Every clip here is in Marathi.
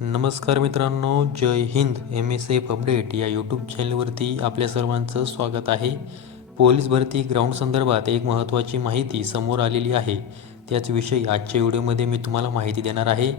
नमस्कार मित्रांनो, जय हिंद. MSF अपडेट या यूट्यूब चॅनलवरती आपल्या सर्वांचं स्वागत आहे. पोलीस भरती ग्राउंड संदर्भात एक महत्त्वाची माहिती समोर आलेली आहे. त्याचविषयी आजच्या व्हिडिओमध्ये मी तुम्हाला माहिती देणार आहे.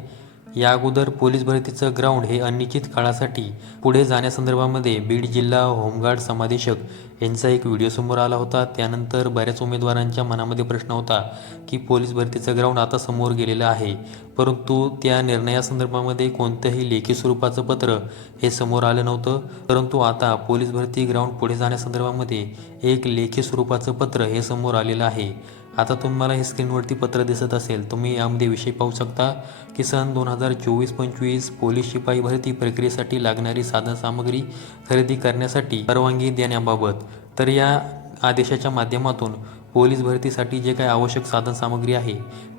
या अगोदर पोलीस भरतीचं ग्राउंड हे अनिश्चित काळासाठी पुढे जाण्यासंदर्भामध्ये बीड जिल्हा होमगार्ड समादेशक यांचा एक व्हिडिओ समोर आला होता. त्यानंतर बऱ्याच उमेदवारांच्या मनामध्ये प्रश्न होता की पोलीस भरतीचं ग्राउंड आता समोर गेलेलं आहे, परंतु त्या निर्णयासंदर्भामध्ये कोणत्याही लेखी स्वरूपाचं पत्र हे समोर आलं नव्हतं. परंतु आता पोलीस भरती ग्राउंड पुढे जाण्यासंदर्भामध्ये एक लेखी स्वरूपाचं पत्र हे समोर आलेलं आहे. आता तुम्हाला हे स्क्रीनवरती पत्र दिसत असेल. तुम्ही यामध्ये विषय पाहू शकता की सन 2024-25 पोलीस शिपाई भरती प्रक्रियेसाठी लागणारी साधनसामग्री खरेदी करण्यासाठी परवानगी देण्याबाबत. तर या आदेशाच्या माध्यमातून पोलीस भरतीसाठी जे काही आवश्यक साधनसामग्री आहे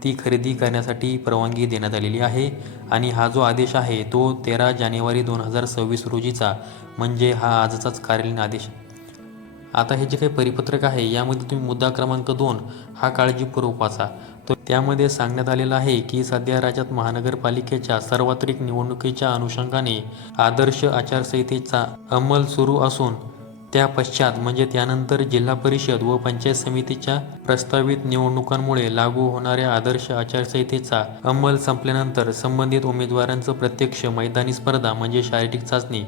ती खरेदी करण्यासाठी परवानगी देण्यात आलेली आहे. आणि हा जो आदेश आहे तो 13 जानेवारी 2026 रोजीचा, म्हणजे हा आजचाच कार्यालयीन आदेश. आता हे जे काही परिपत्रक आहे यामध्ये तुम्ही मुद्दा क्रमांक 2 हा काळजीपूर्वक वाचा. तर त्यामध्ये सांगण्यात आलेलं आहे की सध्या राज्यात महानगरपालिकेच्या सार्वत्रिक निवडणुकीच्या अनुषंगाने आदर्श आचारसंहितेचा अंमल सुरू असून त्या पश्चात म्हणजे त्यानंतर जिल्हा परिषद व पंचायत समितीच्या प्रस्तावित निवडणुकांमुळे लागू होणाऱ्या आदर्श आचारसंहितेचा अंमल संपल्यानंतर संबंधित उमेदवारांचं प्रत्यक्ष मैदानी स्पर्धा म्हणजे शारीरिक चाचणी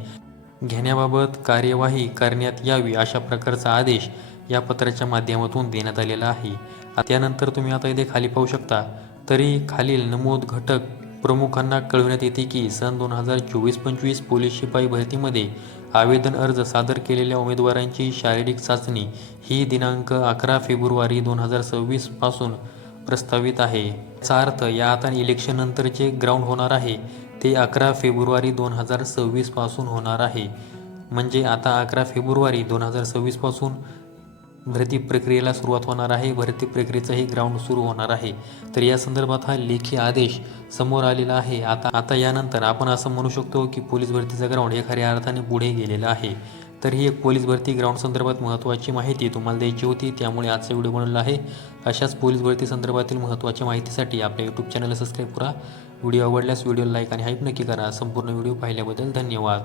घेण्याबाबत कार्यवाही करण्यात यावी, अशा प्रकारचा आदेश या पत्राच्या माध्यमातून देण्यात आलेला आहे. त्यानंतर तुम्ही आता इथे खाली पाहू शकता. तरी खालील नमूद घटक प्रमुखांना कळविण्यात येते की सन 2024-25 पोलीस शिपाई भरतीमध्ये आवेदन अर्ज सादर केलेल्या उमेदवारांची शारीरिक चाचणी ही दिनांक 11 फेब्रुवारी 2026 पासून प्रस्तावित आहे. याचा अर्थ या आता इलेक्शन नंतरचे ग्राउंड होणार आहे ते 11 फेब्रुवारी 2026 पासून होणार आहे. म्हणजे आता 11 फेब्रुवारी 2026 पासून भरती प्रक्रियेला सुरुवात होणार आहे. भरती प्रक्रियेचंही ग्राउंड सुरू होणार आहे. तर या संदर्भात हा लेखी आदेश समोर आलेला आहे. आता यानंतर आपण असं म्हणू शकतो की पोलीस भरतीचा ग्राउंड हे खऱ्या अर्थाने पुढे गेलेला आहे. तर ही एक पोलीस भरती ग्राउंड संदर्भात महत्त्वाची माहिती तुम्हाला द्यायची होती, त्यामुळे आजचा व्हिडिओ बनवला आहे. अशाच पोलीस भरती संदर्भातील महत्त्वाच्या माहितीसाठी आपल्या यूट्यूब चॅनलला सबस्क्राईब करा. व्हिडिओ आवडल्यास व्हिडिओला लाईक आणि हाईप नक्की करा. संपूर्ण व्हिडिओ पाहिल्याबद्दल धन्यवाद.